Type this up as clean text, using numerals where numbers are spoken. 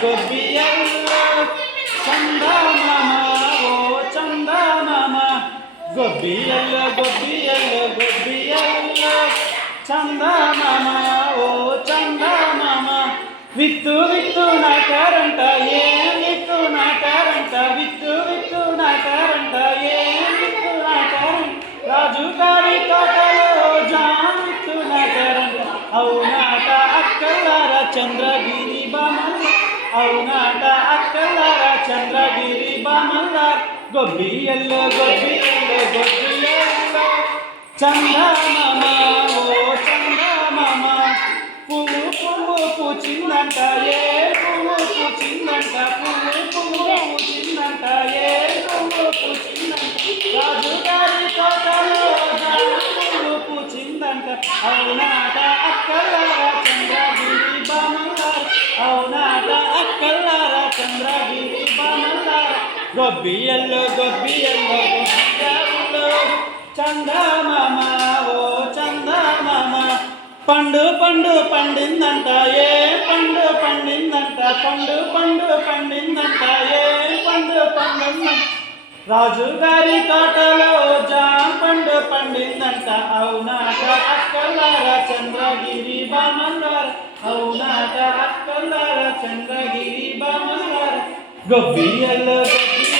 గొబ్బియల్లో చందమామ ఓ చందమామ గొబ్బియల్లో గొబ్బియల్లో గొబ్బియల్లో చందమామ ఓ చందమామ విత్తు విత్తు నాటారంట ఏం విత్తు నాటారంట విత్తు విత్తు నాటారంట ఏం విత్తు నాటారంట రాజు గారి తోటలో జామ విత్తు నాటారంట అవునాట అక్కలార చంద్రగిరి బామల్ల అవునాట అక్కలార చంద్రగిరి బామల్ల గొబ్బియల్లో గొబ్బియల్లో గొబ్బియల్లో చందమామ ఓ చందమామ పువ్వు పువ్వు పూచిందంట ఏ పువ్వు పూచిందంట పువ్వు పువ్వు పూచిందంట ఏ పువ్వు పూచిందంట రాజు గారి తోటలో పువ్వు పూచిందంట అవునాట అక్కలార చంద్రగిరి బామల్లార అవునాట అక్కలార చంద్రగిరి బామల్లార గొబ్బియల్లో గొబ్బియల్లో గొబ్బియల్లో చందమామ ఓ చందమామ పండు పండు పండిందంట ఏ పండు పండిందంట పండు పండు పండిందంట ఏ పండు పండిందంట రాజు గారి తోటలో జామ పండు పండిందంట అవునాట అక్కలార చంద్రగిరి బామల్లార అవునాట అక్కలార చంద్రగిరి బామల్లార గొబ్బియల్లో గొబ్బియల్లో